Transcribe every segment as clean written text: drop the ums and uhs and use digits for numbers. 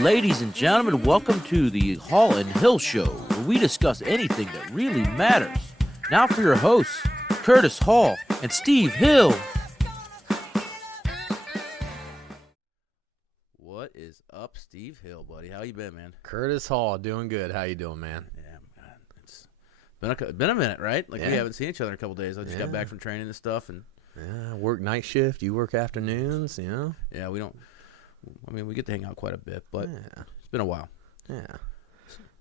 Ladies and gentlemen, welcome to the Hall and Hill Show, where we discuss anything that really matters. Now for your hosts, Curtis Hall and Steve Hill. What is up, Steve Hill, buddy? How you been, man? Curtis Hall, doing good. How you doing, man? Yeah, man. It's been a minute, right? Like, we haven't seen each other in a couple days. I just got back from training and stuff, and Work night shift. You work afternoons. You know. Yeah, we don't. I mean, we get to hang out quite a bit, but it's been a while. Yeah.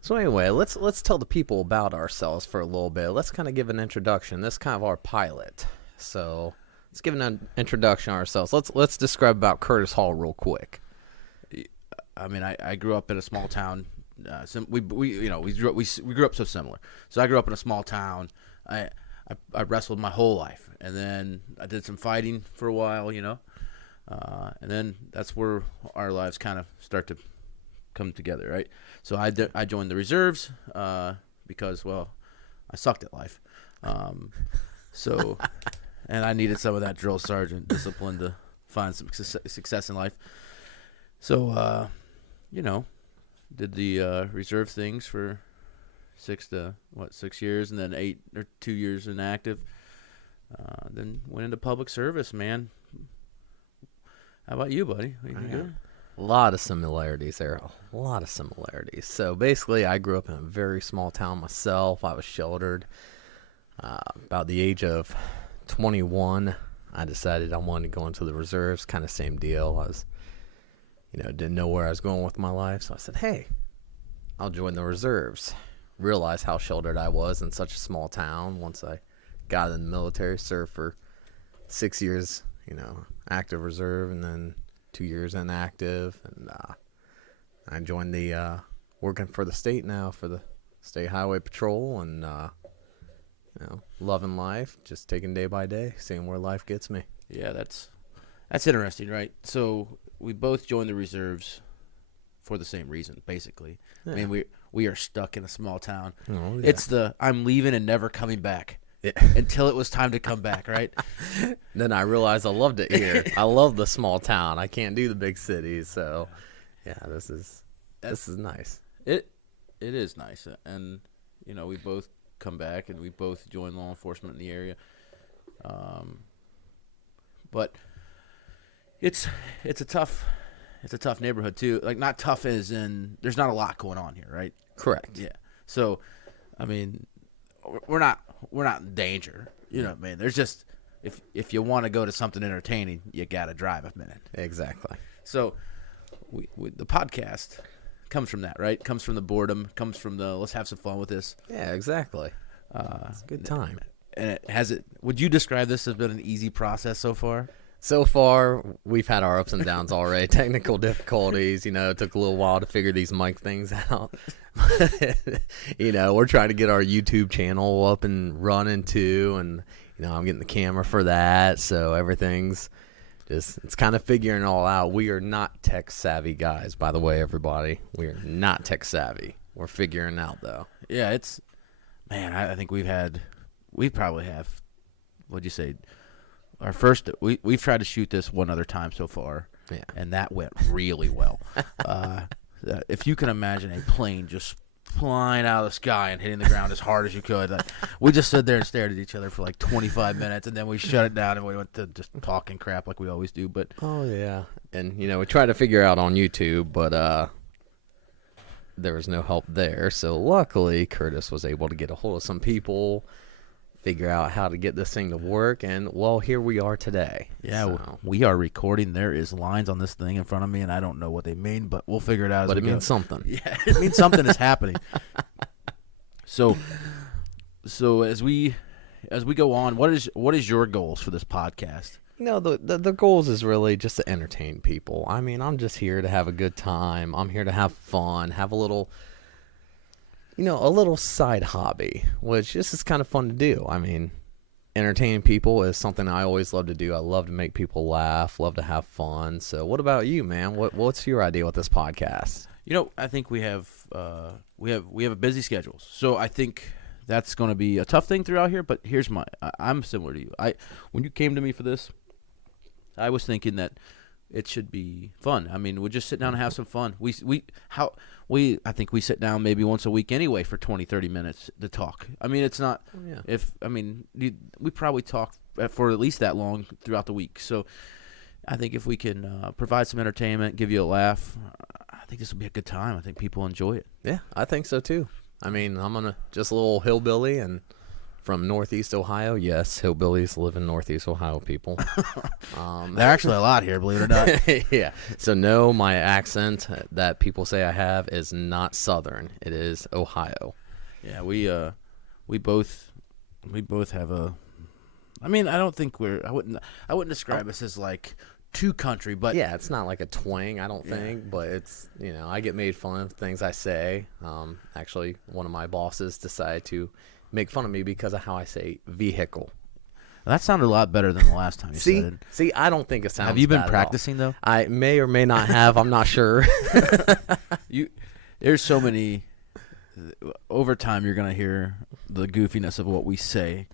So anyway, let's tell the people about ourselves for a little bit. Let's kind of give an introduction. This is kind of our pilot. So let's give an introduction ourselves. Let's describe about Curtis Hall real quick. I mean, I grew up in a small town. We grew up so similar. So I grew up in a small town. I wrestled my whole life, and then I did some fighting for a while, and then that's where our lives kind of start to come together, right? So I joined the reserves because, well, I sucked at life. And I needed some of that drill sergeant discipline to find some success in life. So, did the reserve things for 6 years, and then 2 years inactive. Then went into public service, man. How about you, buddy? You good? A lot of similarities there. A lot of similarities. So basically, I grew up in a very small town myself. I was sheltered. About the age of 21, I decided I wanted to go into the reserves. Kind of same deal. I was, didn't know where I was going with my life. So I said, hey, I'll join the reserves. Realized how sheltered I was in such a small town. Once I got in the military, served for 6 years, active reserve, and then 2 years inactive, and I joined the working for the state now for the State Highway Patrol, and loving life, just taking day by day, seeing where life gets me. Yeah, that's interesting, right? So we both joined the reserves for the same reason, basically. Yeah. I mean, we are stuck in a small town. Oh, yeah. It's the I'm leaving and never coming back. Yeah. Until it was time to come back, right? Then I realized I loved it here. I love the small town. I can't do the big cities, so this is nice. It is nice, and we both come back and we both join law enforcement in the area. But it's a tough neighborhood too. Like, not tough as in there's not a lot going on here, right? Correct. Yeah. So, I mean, we're not in danger. You know what I mean? There's just if you want to go to something entertaining, you gotta drive a minute. Exactly. So, we the podcast comes from that, right? Comes from the boredom. Comes from the let's have some fun with this. Yeah, exactly. It's a good time. And would you describe this as been an easy process so far? So far, we've had our ups and downs already. Technical difficulties, it took a little while to figure these mic things out. We're trying to get our YouTube channel up and running too, and I'm getting the camera for that. So everything's it's kind of figuring it all out. We are not tech savvy guys, by the way, everybody. We are not tech savvy. We're figuring it out though. Yeah, I think we probably have. What'd you say? Our first, we've tried to shoot this one other time so far, and that went really well. If you can imagine a plane just flying out of the sky and hitting the ground as hard as you could, we just stood there and stared at each other for like 25 minutes, and then we shut it down and we went to just talking crap like we always do. But and we tried to figure out on YouTube, but there was no help there. So luckily, Curtis was able to get a hold of some people, figure out how to get this thing to work, and well, here we are today. Yeah, so we are recording. There is lines on this thing in front of me, and I don't know what they mean, but we'll figure it out. But it means something. Yeah, it means something is happening. So as we go on, what is your goals for this podcast? The goals is really just to entertain people. I mean, I'm just here to have a good time. I'm here to have fun, have a little side hobby, which this is kind of fun to do. I mean, entertaining people is something I always love to do. I love to make people laugh, love to have fun. So what about you, man? What's your idea with this podcast? I think we have a busy schedule. So I think that's going to be a tough thing throughout here, but I'm similar to you. When you came to me for this, I was thinking that it should be fun. I mean, we'll just sit down and have some fun. I think we sit down maybe once a week anyway for 20, 30 minutes to talk. I mean, it's not we probably talk for at least that long throughout the week. So I think if we can provide some entertainment, give you a laugh, I think this will be a good time. I think people enjoy it. Yeah, I think so too. I mean, I'm just a little hillbilly and from Northeast Ohio. Yes, hillbillies live in Northeast Ohio, people. There are actually a lot here, believe it or not. Yeah. So no, my accent that people say I have is not Southern. It is Ohio. Yeah, we both have a. I mean, I don't think I wouldn't describe us as like too country, but yeah, it's not like a twang, I don't think, but it's, I get made fun of things I say. Actually, one of my bosses decided to make fun of me because of how I say vehicle. That sounded a lot better than the last time you said it. See, I don't think it sounds. Have you been bad practicing though? I may or may not have. I'm not sure. There's so many. Over time, you're gonna hear the goofiness of what we say,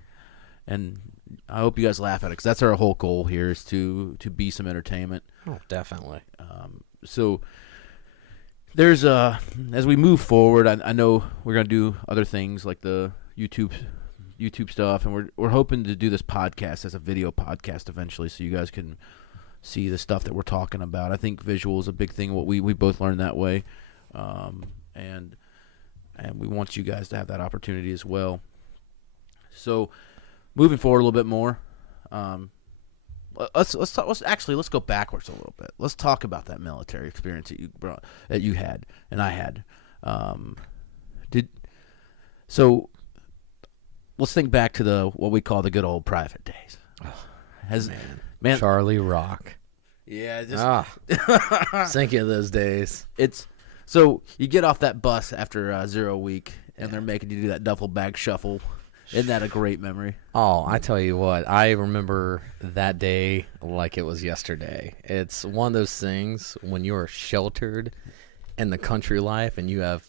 and I hope you guys laugh at it because that's our whole goal here is to be some entertainment. Oh, definitely. So there's as we move forward, I know we're gonna do other things like the YouTube stuff, and we're hoping to do this podcast as a video podcast eventually, so you guys can see the stuff that we're talking about. I think visual is a big thing. What we both learned that way, and we want you guys to have that opportunity as well. So moving forward a little bit more, let's go backwards a little bit. Let's talk about that military experience that you had and I had. Let's think back to what we call the good old private days. Man, Charlie Rock. Yeah, Thinking of those days. So you get off that bus after 0 week, and they're making you do that duffel bag shuffle. Isn't that a great memory? Oh, I tell you what, I remember that day like it was yesterday. It's one of those things when you're sheltered in the country life and you have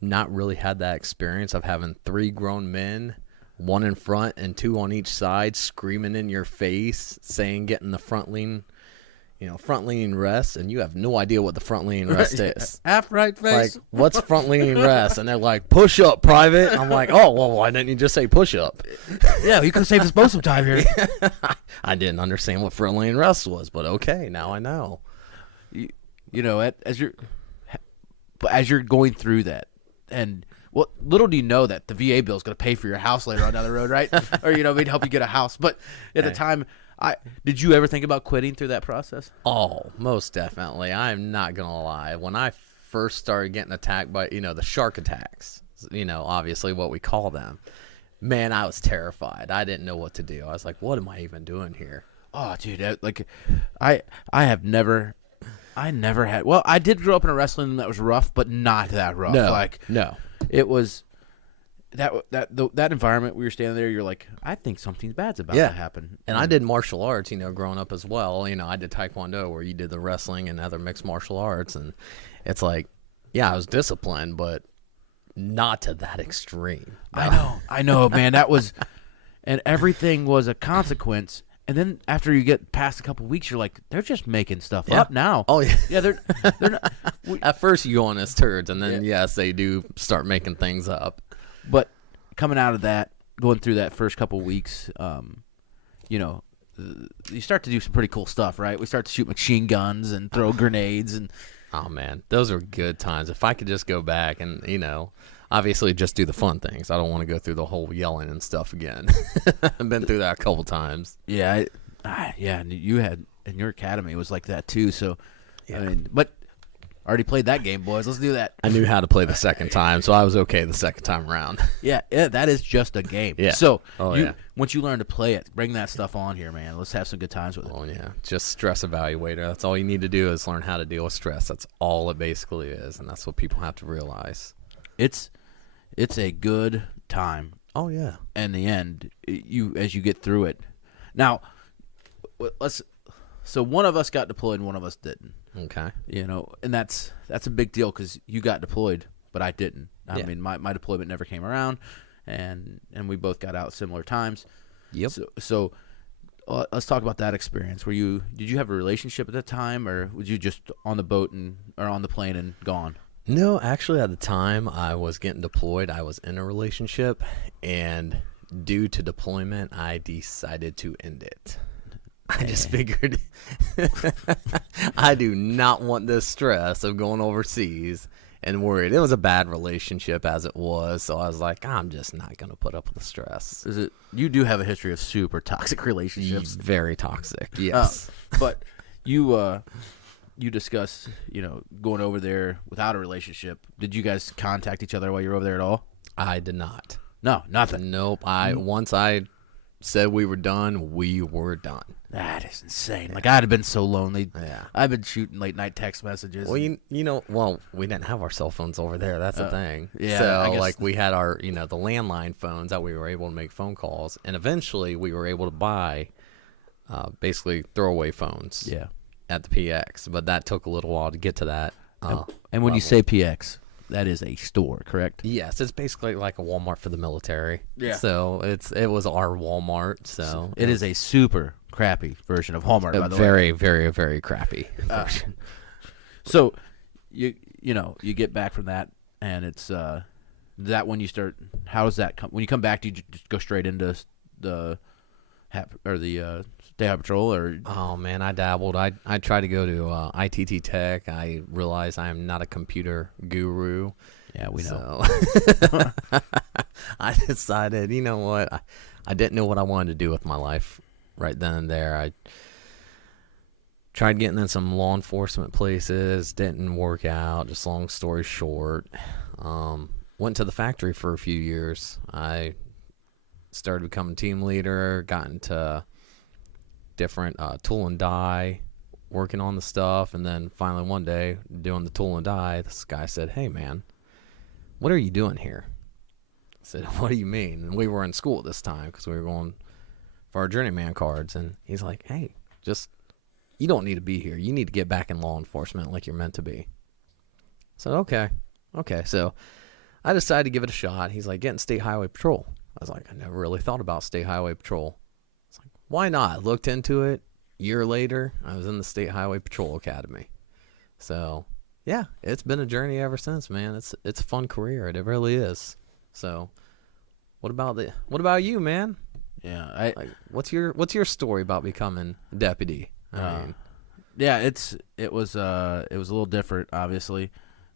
not really had that experience of having 3 grown men, 1 in front and 2 on each side, screaming in your face, saying get in the front leaning rest, and you have no idea what the front leaning rest is. Half right face. Like, what's front leaning rest? And they're like, push up, private. And I'm like, oh, well, why didn't you just say push up? Yeah, you could have saved us both some time here. I didn't understand what front leaning rest was, but okay, now I know. As you're going through that, and well, little do you know that the VA bill is going to pay for your house later on down the road, right? Or maybe help you get a house. But at the time, did you ever think about quitting through that process? Oh, most definitely. I'm not gonna lie. When I first started getting attacked by the shark attacks, obviously what we call them, man, I was terrified. I didn't know what to do. I was like, what am I even doing here? Oh, dude, I never had. Well, I did grow up in a wrestling that was rough, but not that rough. No. It was that environment where you're standing there. You're like, I think something bad's about to happen. And I did martial arts, growing up as well. I did Taekwondo, where you did the wrestling and other mixed martial arts, and it's like, yeah, I was disciplined, but not to that extreme. I know, man. That was, and everything was a consequence. And then after you get past a couple weeks, you're like, they're just making stuff up now. Oh, yeah. Yeah, they're not. At first, you go on as turds, and then, yes, they do start making things up. But coming out of that, going through that first couple weeks, you start to do some pretty cool stuff, right? We start to shoot machine guns and throw grenades. And oh, man, those are good times. If I could just go back and, obviously just do the fun things. I don't want to go through the whole yelling and stuff again. I've been through that a couple times. Yeah, and you had in your academy it was like that too. So, yeah. I mean, but already played that game, boys. Let's do that. I knew how to play the second time, so I was okay the second time around. Yeah, that is just a game. Yeah. So, once you learn to play it, bring that stuff on here, man. Let's have some good times with it. Oh, yeah. Just stress evaluator. That's all you need to do is learn how to deal with stress. That's all it basically is, and that's what people have to realize. It's a good time. Oh, yeah. In the end, as you get through it. Now, so one of us got deployed and one of us didn't. Okay. And that's a big deal because you got deployed, but I didn't. I mean, my deployment never came around, and we both got out similar times. Yep. So let's talk about that experience. Did you have a relationship at that time, or was you just on the boat or on the plane and gone? No, actually, at the time I was getting deployed, I was in a relationship, and due to deployment, I decided to end it. I just figured I do not want the stress of going overseas and worried. It was a bad relationship as it was, so I was like, I'm just not going to put up with the stress. You do have a history of super toxic relationships. Very toxic, yes. But you discussed, going over there without a relationship. Did you guys contact each other while you were over there at all? I did not. No, nothing. Nope. Once I said we were done, we were done. That is insane. Like, I'd have been so lonely. Yeah. I've been shooting late night text messages. Well, we didn't have our cell phones over there. That's the thing. Yeah, So, I guess we had our, the landline phones that we were able to make phone calls. And eventually we were able to buy basically throwaway phones at the PX. But that took a little while to get to that. And when you say PX, that is a store, correct? Yes, it's basically like a Walmart for the military. Yeah. So it was our Walmart. So it is a super crappy version of Walmart, by the way. Very, very, very crappy version. So you get back from that, and it's that when you start. How does that come? When you come back, do you just go straight into the State Highway Patrol, or? Oh man, I dabbled. I tried to go to ITT Tech. I realized I am not a computer guru. Yeah, we know. So I decided, you know what? I didn't know what I wanted to do with my life right then and there. I tried getting in some law enforcement places. Didn't work out. Just long story short, went to the factory for a few years. I started becoming team leader. Got into different tool and die, working on the stuff, and then finally one day doing the tool and die, this guy said, "Hey man, what are you doing here?" I said, "What do you mean?" And we were in school at this time because we were going for our journeyman cards, and he's like, "Hey, you don't need to be here. You need to get back in law enforcement like you're meant to be." So okay, so I decided to give it a shot. He's like, "Get in State Highway Patrol." I was like, I never really thought about State Highway Patrol. It's like, why not? Looked into it. Year later, I was in the State Highway Patrol Academy. So, yeah, it's been a journey ever since, man. It's a fun career. It really is. So, what about you, man? Yeah, what's your story about becoming a deputy? Yeah, it was a little different, obviously,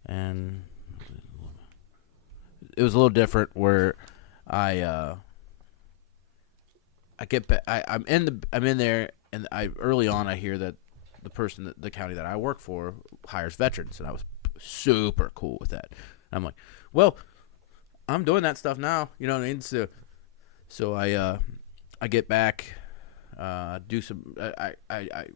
and it was a little different where I get back. I'm in there, and early on I hear that the county that I work for hires veterans, and I was super cool with that. And I'm like, well, I'm doing that stuff now, you know what I mean? So I get back, do some.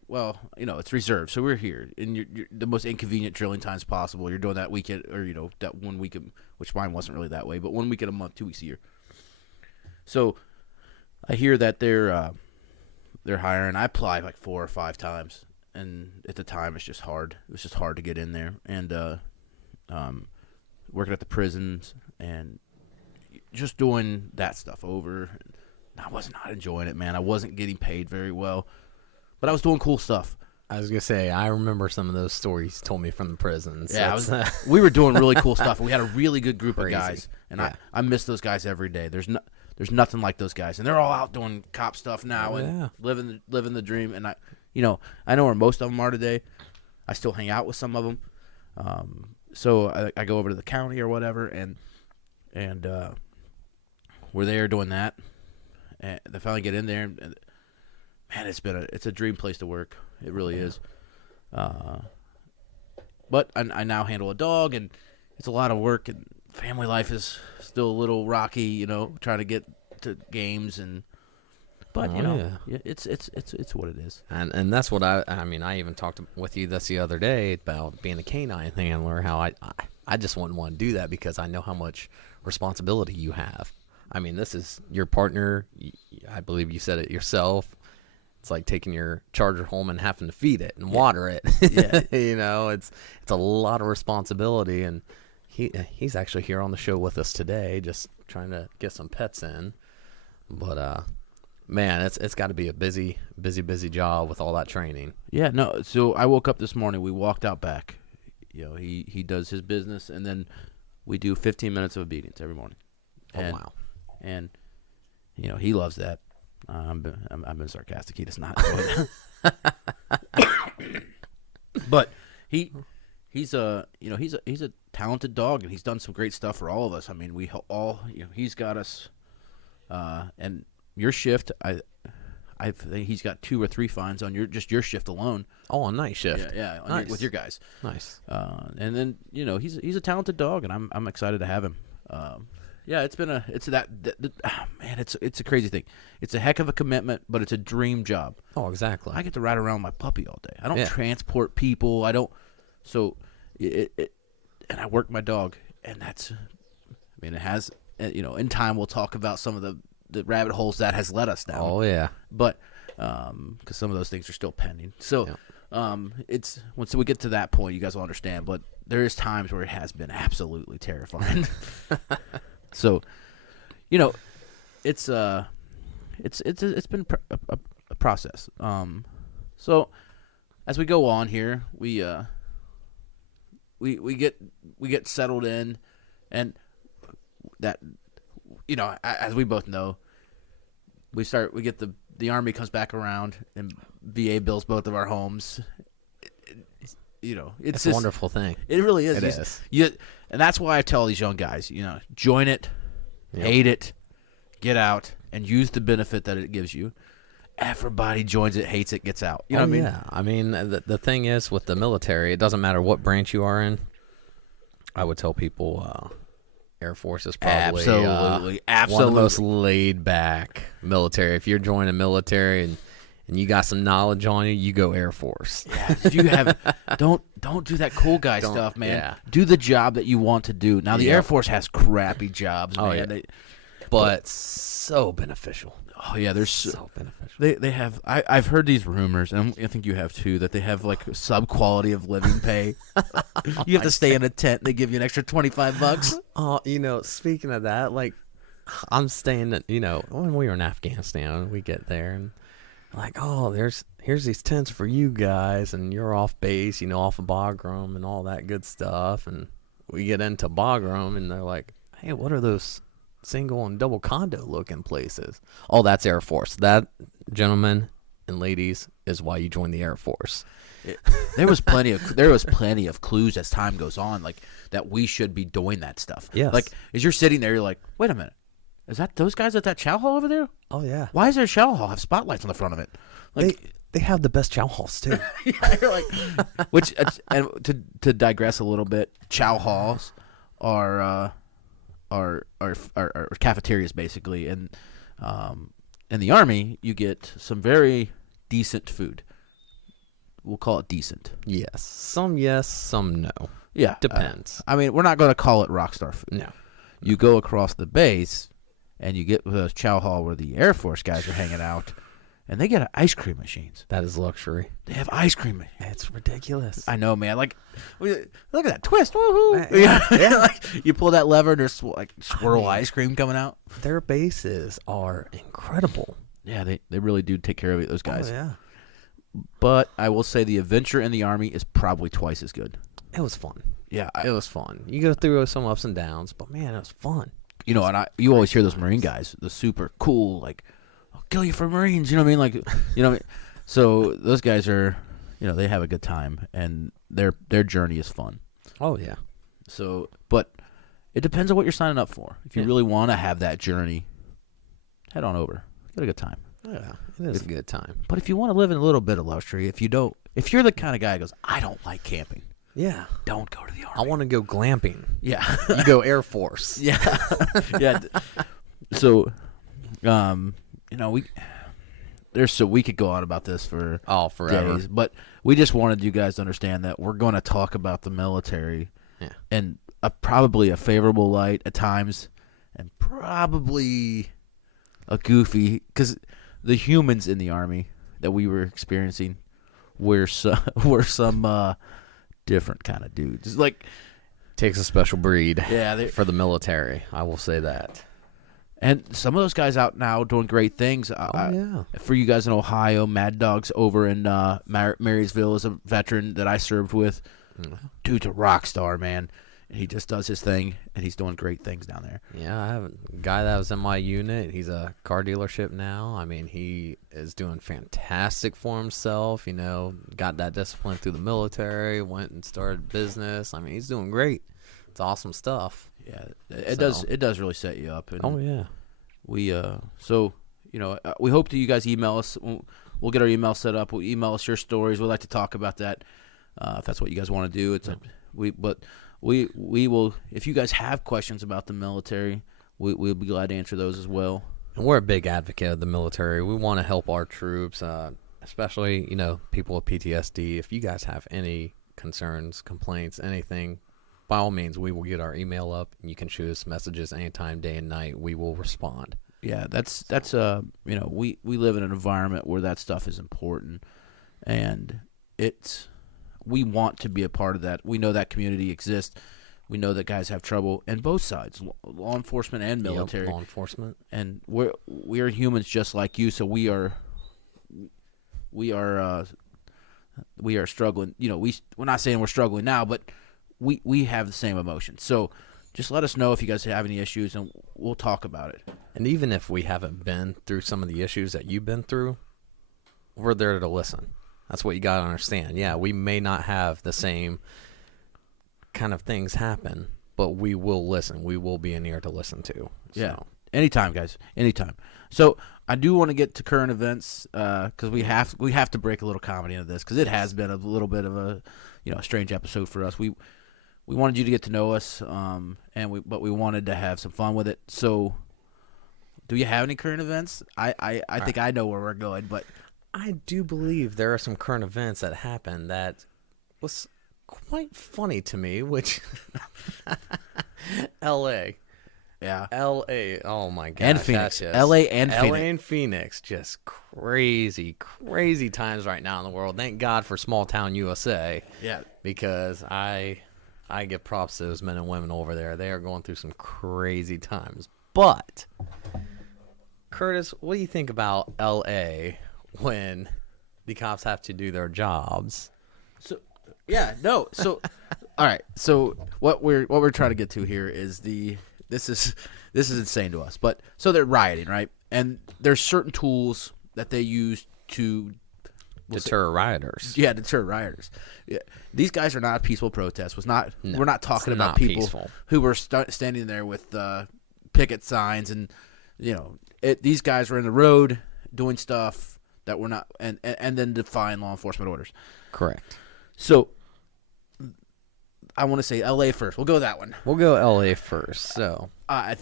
Well, it's reserved, so we're here in you're the most inconvenient drilling times possible. You're doing that weekend, or that 1 week, which mine wasn't really that way, but 1 week in a month, 2 weeks a year. So I hear that they're hiring. I applied like 4 or 5 times, and at the time it's just hard. It was just hard to get in there, and working at the prisons and just doing that stuff over. I was not enjoying it, man. I wasn't getting paid very well, but I was doing cool stuff. I was gonna say, I remember some of those stories you told me from the prisons. Yeah, we were doing really cool stuff. We had a really good group of guys, and yeah. I miss those guys every day. There's nothing like those guys, and they're all out doing cop stuff now and living the dream. And I know where most of them are today. I still hang out with some of them. So I go over to the county or whatever, and we're there doing that. And they finally get in there, and man, it's a dream place to work. It really is. But I now handle a dog, and it's a lot of work, and family life is still a little rocky, trying to get to games, but it's what it is. And that's what I even talked with you the other day about being a canine handler, how I just wouldn't want to do that because I know how much responsibility you have. I mean, this is your partner. I believe you said it yourself. It's like taking your charger home and having to feed it and water it. Yeah. It's a lot of responsibility, and he's actually here on the show with us today, just trying to get some pets in. But Man, it's got to be a busy job with all that training. Yeah, no. So I woke up this morning. We walked out back. He does his business, and then we do 15 minutes of obedience every morning. Oh, wow. And he loves that. I've been sarcastic. He does not. But he's a talented dog, and he's done some great stuff for all of us. I mean, we all he's got us. And your shift, I think he's got 2 or 3 fines on your shift alone. Oh, a night shift. Yeah, Nice. with your guys. Nice. And then he's a talented dog, and I'm excited to have him. Yeah, it's a crazy thing. It's a heck of a commitment, but it's a dream job. Oh, exactly. I get to ride around my puppy all day. I don't Yeah. transport people. I don't. So and I work my dog, and it has. In time we'll talk about some of the rabbit holes that has led us down. Oh, yeah. But because some of those things are still pending. So Yeah. it's once we get to that point, you guys will understand. But there is times where it has been absolutely terrifying. So, it's been a process. So as we go on here, we get settled in, and that as we both know, we get the Army comes back around, and VA builds both of our homes. It's a wonderful thing. It really is. It is. And that's why I tell these young guys, join it, hate it, get out, and use the benefit that it gives you. Everybody joins it, hates it, gets out. You know what I mean? Yeah. I mean, the thing is with the military, it doesn't matter what branch you are in. I would tell people Air Force is probably absolutely one of the most laid back military. If you're joining the military and you got some knowledge on you, you go Air Force. Yeah, if you have don't do that cool guy stuff, man. Yeah. Do the job that you want to do. Now the Air Force has crappy jobs, man. Yeah. But so beneficial. Oh yeah, they're so beneficial. They have. I've heard these rumors, and I think you have too, that they have like sub quality of living pay. You have to stay in a tent. They give you an extra $25. Oh, speaking of that, like I'm staying at, when we were in Afghanistan, we get there and like, oh, here's these tents for you guys, and you're off base, off of Bagram and all that good stuff, and we get into Bagram, and they're like, hey, what are those single and double condo looking places? Oh, that's Air Force. That, gentlemen and ladies, is why you join the Air Force. There was plenty of clues as time goes on, like that we should be doing that stuff. Yes. Like as you're sitting there, you're like, wait a minute, is that those guys at that chow hall over there? Oh yeah. Why is there a chow hall have spotlights on the front of it? Like they have the best chow halls too. yeah, you're like, which and to digress a little bit, chow halls are cafeterias basically, and in the Army you get some very decent food. We'll call it decent. Yes, some no. Yeah, depends. We're not going to call it rockstar food. No. You go across the base, and you get the chow hall where the Air Force guys are hanging out, and they get ice cream machines. That is luxury. They have ice cream machines. It's ridiculous. I know, man. Like, look at that twist. Woohoo! Yeah. Like, you pull that lever, and there's like swirl ice cream coming out. Their bases are incredible. Yeah, they really do take care of it, those guys. Oh, yeah. But I will say the adventure in the Army is probably twice as good. It was fun. Yeah, it was fun. You go through some ups and downs, but man, it was fun. And you always hear those Marine guys, the super cool, like, I'll kill you for Marines. You know what I mean? Like, you know what I mean? So those guys are, they have a good time, and their journey is fun. Oh yeah. So, but it depends on what you're signing up for. If you really want to have that journey, head on over. Get a good time. Yeah, it is a good time. But if you want to live in a little bit of luxury, if you're the kind of guy who goes, I don't like camping. Yeah. Don't go to the Army. I want to go glamping. Yeah. You go Air Force. Yeah. Yeah. So, we could go on about this for forever. days, but we just wanted you guys to understand that we're going to talk about the military in probably a favorable light at times, and probably a goofy, because the humans in the Army that we were experiencing were some different kind of dudes. Like, takes a special breed. Yeah, for the military. I will say that. And some of those guys out now doing great things. Yeah. For you guys in Ohio, Mad Dog's over in Marysville is a veteran that I served with. Dude's a rock star, man. He just does his thing, and he's doing great things down there. Yeah, I have a guy that was in my unit. He's a car dealership now. I mean, he is doing fantastic for himself. You know, got that discipline through the military, went and started business. I mean, he's doing great. It's awesome stuff. Yeah, it does. It does really set you up. And Oh, yeah. we we hope that you guys email us. We'll get our email set up. We'll email us your stories. We'd like to talk about that if that's what you guys want to do. We will, if you guys have questions about the military, we'll be glad to answer those as well. And we're a big advocate of the military. We want to help our troops, especially, you know, people with PTSD. If you guys have any concerns, complaints, anything, by all means, we will get our email up, and you can shoot us messages anytime, day and night. We will respond. Yeah, that's we live in an environment where that stuff is important, and we want to be a part of that. We know that community exists. We know that guys have trouble, and both sides, law enforcement and military. Yep, law enforcement. And we are humans just like you, so we are struggling. You know, we're not saying we're struggling now, but we have the same emotions. So just let us know if you guys have any issues, and we'll talk about it. And even if we haven't been through some of the issues that you've been through, we're there to listen. That's what you got to understand. Yeah, we may not have the same kind of things happen, but we will listen. We will be an ear to listen to. So. Yeah, anytime, guys, anytime. So I do want to get to current events because we have to break a little comedy into this because it has been a little bit of a strange episode for us. We wanted you to get to know us, but we wanted to have some fun with it. So, do you have any current events? I think I know where we're going, but. I do believe there are some current events that happened that was quite funny to me, which L.A. Yeah. L.A. Oh, my gosh. And Phoenix. L.A. and Phoenix. L.A. and Phoenix. Just crazy, crazy times right now in the world. Thank God for small town USA. Yeah. Because I give props to those men and women over there. They are going through some crazy times. But, Curtis, what do you think about L.A., when the cops have to do their jobs? So all right, so what we're trying to get to here is this is insane to us, but so they're rioting, right? And there's certain tools that they use to deter rioters. Yeah, deter rioters. Yeah. These guys are not peaceful protests. We're not talking about people peaceful. Who were standing there with picket signs, and these guys were in the road doing stuff that we're not, and then defying law enforcement orders. Correct. So, I want to say L.A. first. We'll go that one. We'll go L.A. first. So, I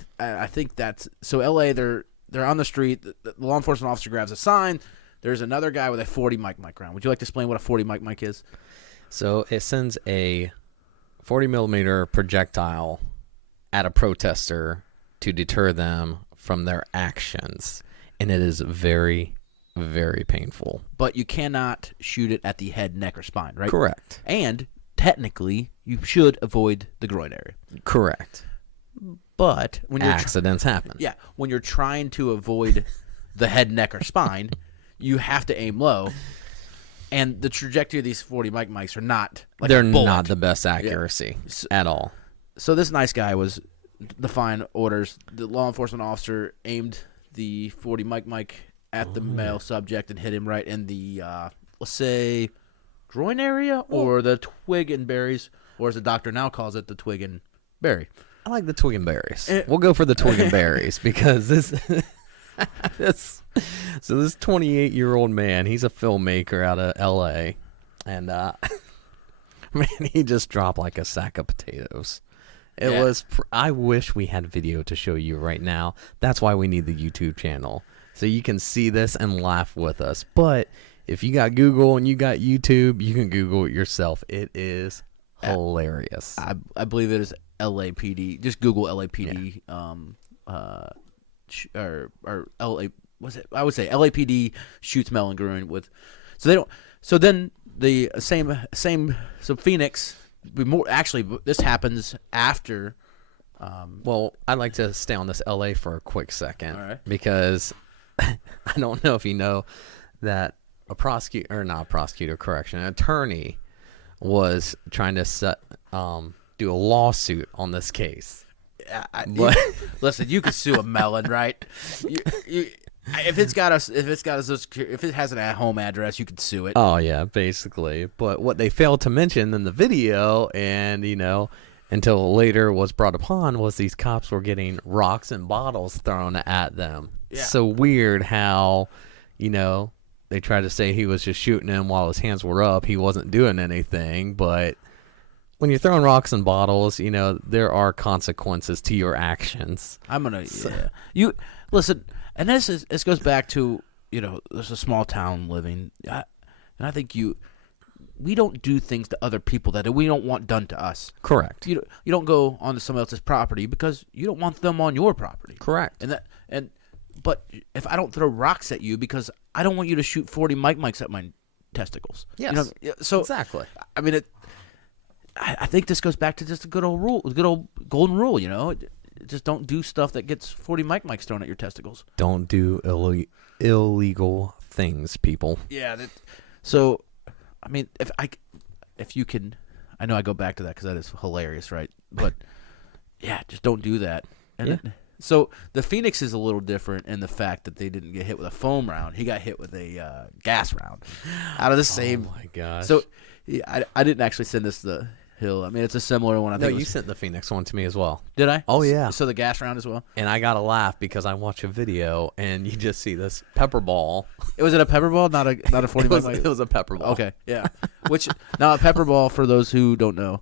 think that's so. L.A. They're on the street. The law enforcement officer grabs a sign. There's another guy with a 40 mic round. Would you like to explain what a 40 mic is? So it sends a 40 millimeter projectile at a protester to deter them from their actions, and it is very, very painful. But you cannot shoot it at the head, neck, or spine, right? Correct. And technically, you should avoid the groin area. Correct. But when accidents happen. Yeah, when you're trying to avoid the head, neck, or spine, you have to aim low. And the trajectory of these 40 mics are not like they're a bullet. not the best accuracy at all. So this nice guy was defying orders. The law enforcement officer aimed the 40 mic at the male subject and hit him right in the, let's say, groin area or the twig and berries, or as the doctor now calls it, the twig and berry. I like the twig and berries. We'll go for the twig and berries because this 28-year-old man, he's a filmmaker out of L.A., and man, he just dropped like a sack of potatoes. It was. I wish we had video to show you right now. That's why we need the YouTube channel, so you can see this and laugh with us. But if you got Google and you got YouTube, you can Google it yourself. It is hilarious. I believe it is LAPD. Just Google LAPD. Or LA. Was it? I would say LAPD shoots Mel and groin with. So they don't. So then the same. So Phoenix. Actually, this happens after Well, I'd like to stay on this LA for a quick second, All right. because I don't know if you know that a prosecutor, or not a prosecutor, correction, an attorney was trying to do a lawsuit on this case. But Listen, you could sue a melon, right? If it has an at-home address, you could sue it. oh yeah, basically. But what they failed to mention in the video, and until later was brought upon, was these cops were getting rocks and bottles thrown at them. Yeah. So weird how, they tried to say he was just shooting him while his hands were up. He wasn't doing anything. But when you're throwing rocks and bottles, there are consequences to your actions. You listen, and this goes back to, there's a small town living, and I think we don't do things to other people that we don't want done to us. Correct. You don't go onto somebody else's property because you don't want them on your property. Correct. But if I don't throw rocks at you because I don't want you to shoot 40 Mikes at my testicles. Yes. So exactly. I mean, I think this goes back to just a good old rule, a good old golden rule. Just don't do stuff that gets 40 Mikes thrown at your testicles. Don't do illegal things, people. Yeah. So, I mean, if you can, I know I go back to that because that is hilarious, right? But yeah, just don't do that. And so the Phoenix is a little different in the fact that they didn't get hit with a foam round. He got hit with a gas round out of the same. Oh my gosh. So yeah, I didn't actually send this to the Hill. I mean, it's a similar one. I think you sent the Phoenix one to me as well. Did I? Oh yeah. So the gas round as well. And I got to laugh because I watch a video and you just see this pepper ball. Was it a pepper ball? Not a 40 Mike? It was a pepper ball. Okay, yeah. Which now a pepper ball, for those who don't know,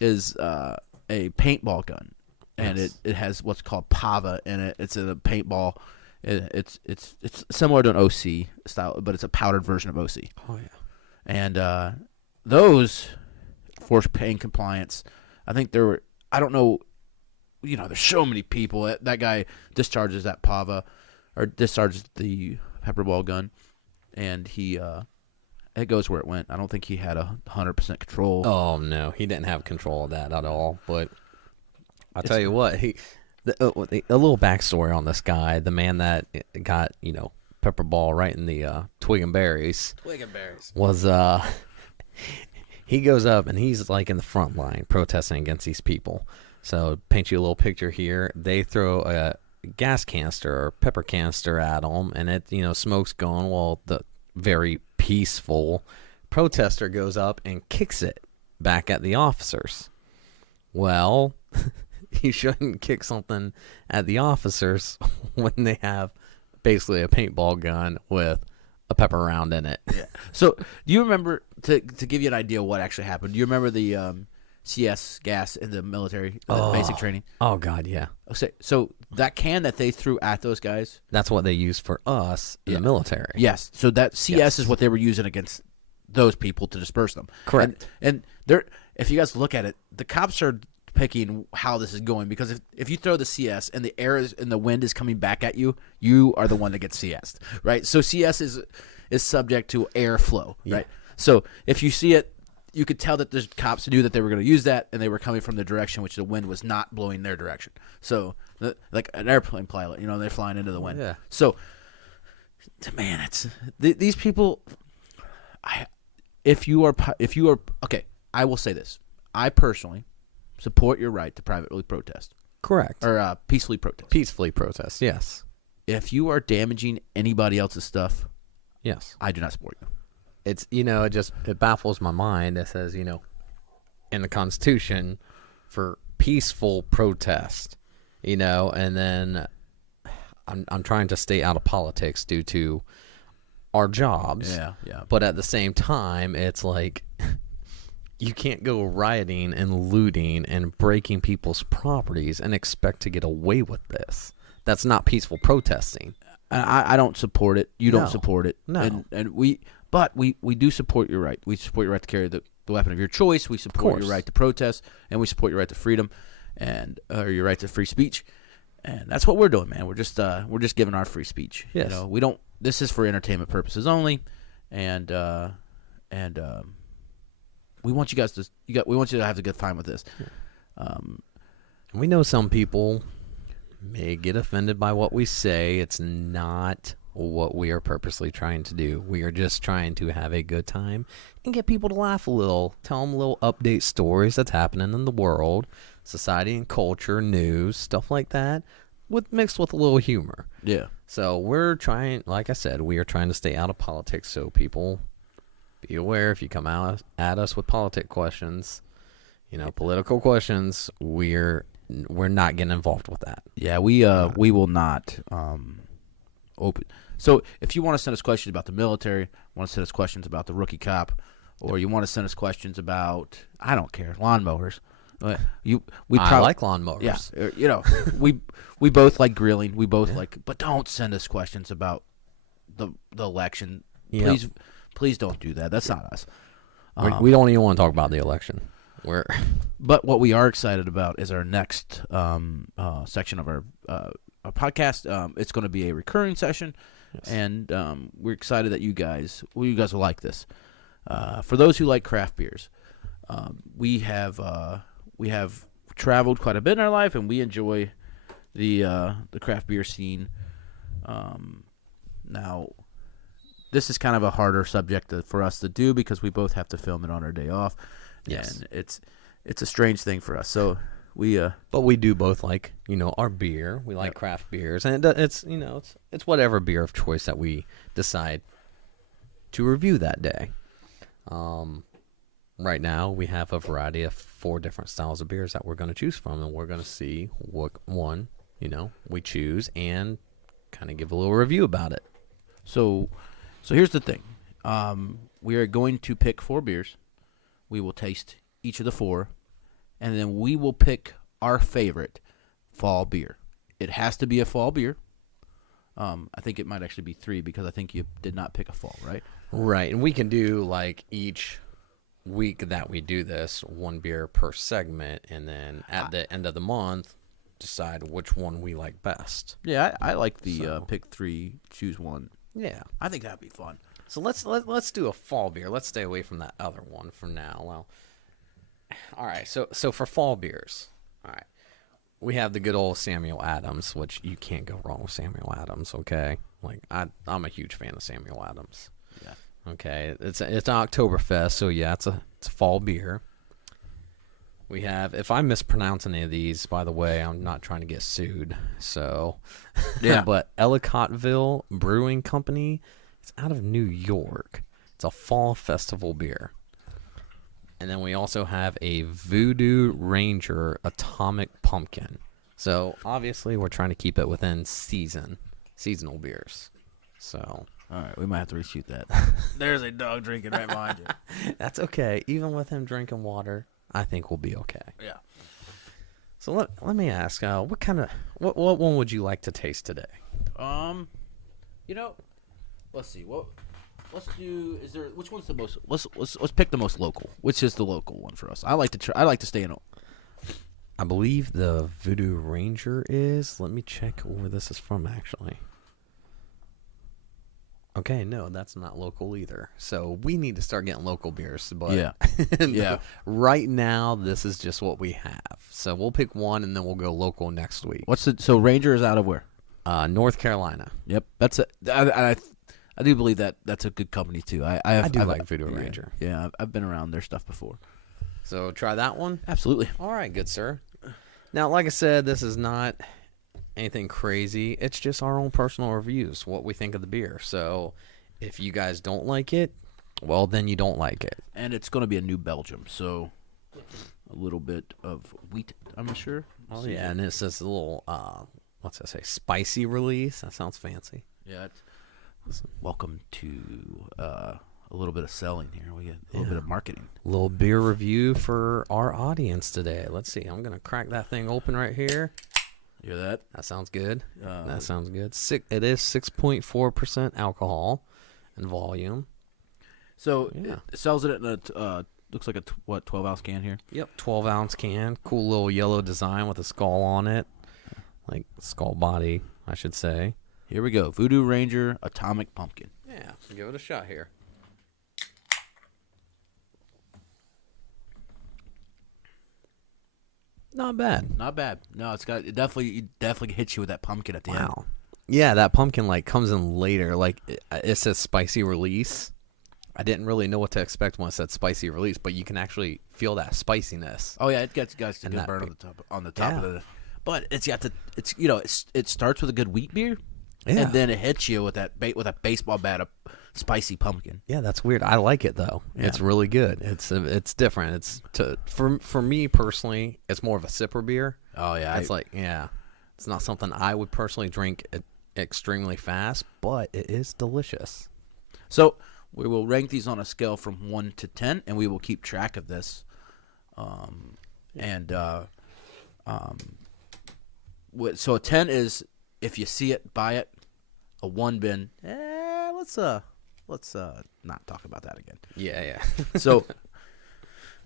is a paintball gun, and it has what's called pava in it. It's a paintball. It's similar to an OC style, but it's a powdered version of OC. Oh yeah. And those for paint compliance, I think there were. I don't know. There's so many people. That guy discharges that pava, or discharges the pepper ball gun, and it goes where it went. I don't think he had 100% control. Oh no, he didn't have control of that at all. But I'll tell you what, a little backstory on this guy, the man that got pepper ball right in the twig and berries. Was he goes up and he's like in the front line protesting against these people. So paint you a little picture here. They throw a gas canister or pepper canister at him, and it smoke's going. Well, the very peaceful protester goes up and kicks it back at the officers. Well, you shouldn't kick something at the officers when they have basically a paintball gun with a pepper round in it. Yeah. So, do you remember, to give you an idea of what actually happened, do you remember the CS gas in the military, basic training? Oh, God, yeah. So, that can that they threw at those guys? That's what they used for us in the military. Yes. So, that CS is what they were using against those people to disperse them. Correct. And if you guys look at it, the cops are picking how this is going, because if you throw the CS and the air and the wind is coming back at you, you are the one that gets CS'd, right? So CS is subject to airflow, right? So if you see it, you could tell that the cops knew that they were going to use that, and they were coming from the direction which the wind was not blowing their direction. So like an airplane pilot, they're flying into the wind. Yeah. So man, it's these people. If you are okay, I will say this: I personally support your right to privately protest. Correct. Or peacefully protest. Peacefully protest, yes. If you are damaging anybody else's stuff, yes, I do not support you. It's, it baffles my mind. It says, in the Constitution for peaceful protest, and then I'm trying to stay out of politics due to our jobs. Yeah. But at the same time, it's like, you can't go rioting and looting and breaking people's properties and expect to get away with this. That's not peaceful protesting. I don't support it. You don't support it. No. And we do support your right. We support your right to carry the weapon of your choice. We support your right to protest, and we support your right to freedom, and your right to free speech. And that's what we're doing, man. We're just giving our free speech. Yes. We don't. This is for entertainment purposes only, and we want you guys to we want you to have a good time with this. We know some people may get offended by what we say. It's not what we are purposely trying to do. We are just trying to have a good time and get people to laugh a little, tell them little update stories that's happening in the world, society and culture, news, stuff like that, mixed with a little humor. Yeah. So we're trying, like I said, we are trying to stay out of politics. So people, be aware if you come out at us with politic questions, political questions, we're not getting involved with that. Yeah, we will not open. So if you want to send us questions about the military, want to send us questions about the rookie cop, or you want to send us questions about, I don't care, lawnmowers. I like lawnmowers. Yeah, we both like grilling. We both like, but don't send us questions about the election. Yep. Please don't do that. That's not us. We don't even want to talk about the election. But what we are excited about is our next section of our podcast. It's going to be a recurring session, yes. And we're excited that you guys will like this. For those who like craft beers, we have traveled quite a bit in our life, and we enjoy the craft beer scene. Now, this is kind of a harder subject for us to do because we both have to film it on our day off. Yes, and it's a strange thing for us. So but we do both like our beer. We like craft beers, and it's whatever beer of choice that we decide to review that day. Right now we have a variety of 4 different styles of beers that we're going to choose from, and we're going to see what one we choose and kind of give a little review about it. So here's the thing. We are going to pick 4 beers. We will taste each of the 4, and then we will pick our favorite fall beer. It has to be a fall beer. I think it might actually be 3 because I think you did not pick a fall, right? Right, and we can do like each week that we do this, 1 beer per segment, and then at the end of the month, decide which one we like best. Yeah, I like the pick 3, choose 1. Yeah, I think that'd be fun. So let's do a fall beer. Let's stay away from that other one for now. Well, all right. So for fall beers, all right, we have the good old Samuel Adams, which you can't go wrong with Samuel Adams. Okay, like I'm a huge fan of Samuel Adams. Yeah. Okay, it's an Oktoberfest, so yeah, it's a fall beer. We have, if I mispronounce any of these, by the way, I'm not trying to get sued. So, yeah. But Ellicottville Brewing Company. It's out of New York. It's a fall festival beer. And then we also have a Voodoo Ranger Atomic Pumpkin. So, obviously, we're trying to keep it within seasonal beers. So, all right, we might have to reshoot that. There's a dog drinking right behind you. That's okay. Even with him drinking water, I think we'll be okay. Yeah. So, let me ask, what one would you like to taste today? Let's see. Let's do. Which one's the most? Let's pick the most local. Which is the local one for us? I like to stay in. I believe the Voodoo Ranger is. Let me check where this is from. Actually. Okay, no, that's not local either. So we need to start getting local beers. But yeah. Right now, this is just what we have. So we'll pick one, and then we'll go local next week. So Ranger is out of where? North Carolina. Yep, I do believe that's a good company too. I do like Voodoo Ranger. Yeah, I've been around their stuff before. So try that one? Absolutely. All right, good sir. Now, like I said, this is not anything crazy. It's just our own personal reviews, what we think of the beer. So if you guys don't like it, well, then you don't like it. And it's going to be a New Belgium, so a little bit of wheat, I'm sure. Oh, yeah, and it says a little, what's that say, spicy release. That sounds fancy. Yeah, welcome to a little bit of selling here. We get a little bit of marketing. A little beer review for our audience today. Let's see. I'm going to crack that thing open right here. You hear that? That sounds good. That sounds good. It is 6.4% alcohol in volume. So it sells it in a looks like a 12-ounce can here. Yep, 12-ounce can. Cool little yellow design with a skull on it, like skull body, I should say. Here we go. Voodoo Ranger Atomic Pumpkin. Yeah, give it a shot here. Not bad. Not bad. No, it definitely hits you with that pumpkin at the end. Wow. Yeah, that pumpkin like comes in later. Like it says spicy release. I didn't really know what to expect when it said spicy release, but you can actually feel that spiciness. Oh yeah, it gets a And good that burn big- on the top of Yeah. it. But it starts with a good wheat beer, Yeah. and then it hits you with that baseball bat of spicy pumpkin. Yeah, that's weird. I like it though. Yeah. It's really good. It's different. For me personally, it's more of a sipper beer. Oh yeah, It's not something I would personally drink extremely fast, but it is delicious. So we will rank these on a scale from 1 to 10, and we will keep track of this. So a 10 is if you see it, buy it. A 1 bin. Let's not talk about that again. Yeah. So,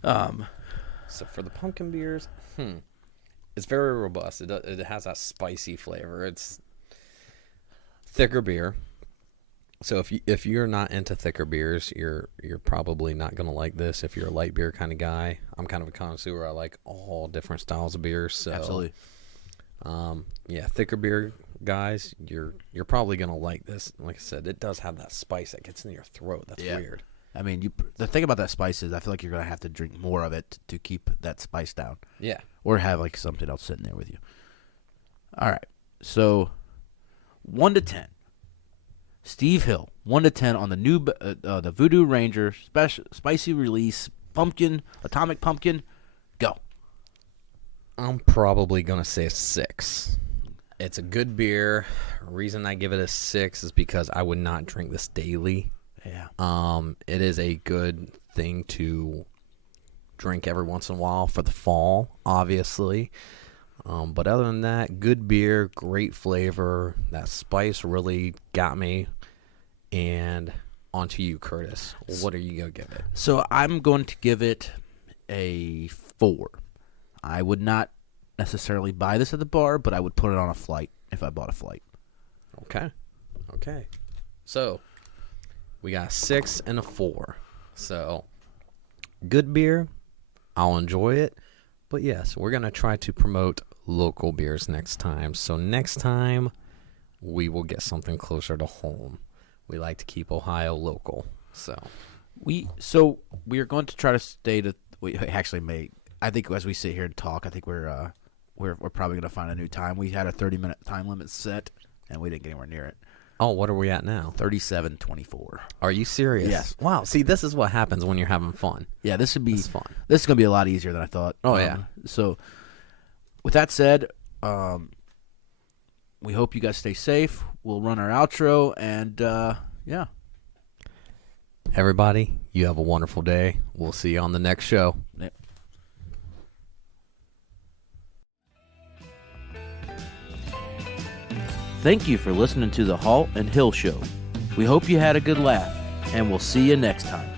So for the pumpkin beers, it's very robust. It has that spicy flavor. It's thicker beer. So if you're not into thicker beers, you're probably not gonna like this. If you're a light beer kind of guy, I'm kind of a connoisseur. I like all different styles of beers. So absolutely. thicker beer guys, you're probably gonna like this. Like I said, it does have that spice that gets in your throat. That's weird. I mean, the thing about that spice is I feel like you're going to have to drink more of it to keep that spice down. Yeah. Or have like something else sitting there with you. All right. So 1 to 10. Steve Hill, 1 to 10 on the new the Voodoo Ranger spicy release atomic pumpkin. Go. I'm probably going to say a 6. It's a good beer. Reason I give it a 6 is because I would not drink this daily. Yeah. It is a good thing to drink every once in a while for the fall, obviously. But other than that, good beer, great flavor. That spice really got me. And on to you, Curtis. What are you going to give it? So I'm going to give it a 4. I would not necessarily buy this at the bar, but I would put it on a flight if I bought a flight. Okay. So we got a 6 and a 4. So good beer. I'll enjoy it. But yes, we're going to try to promote local beers next time. So next time we will get something closer to home. We like to keep Ohio local. So we are going to try to stay to. We actually may. I think as we sit here and talk, I think we're probably going to find a new time. We had a 30-minute time limit set, and we didn't get anywhere near it. Oh, what are we at now? 37:24. Are you serious? Yes. Wow. See, this is what happens when you're having fun. Yeah, this would be It's fun. This is going to be a lot easier than I thought. Oh, yeah. So, with that said, we hope you guys stay safe. We'll run our outro, and yeah. Everybody, you have a wonderful day. We'll see you on the next show. Yep. Thank you for listening to the Halt and Hill Show. We hope you had a good laugh, and we'll see you next time.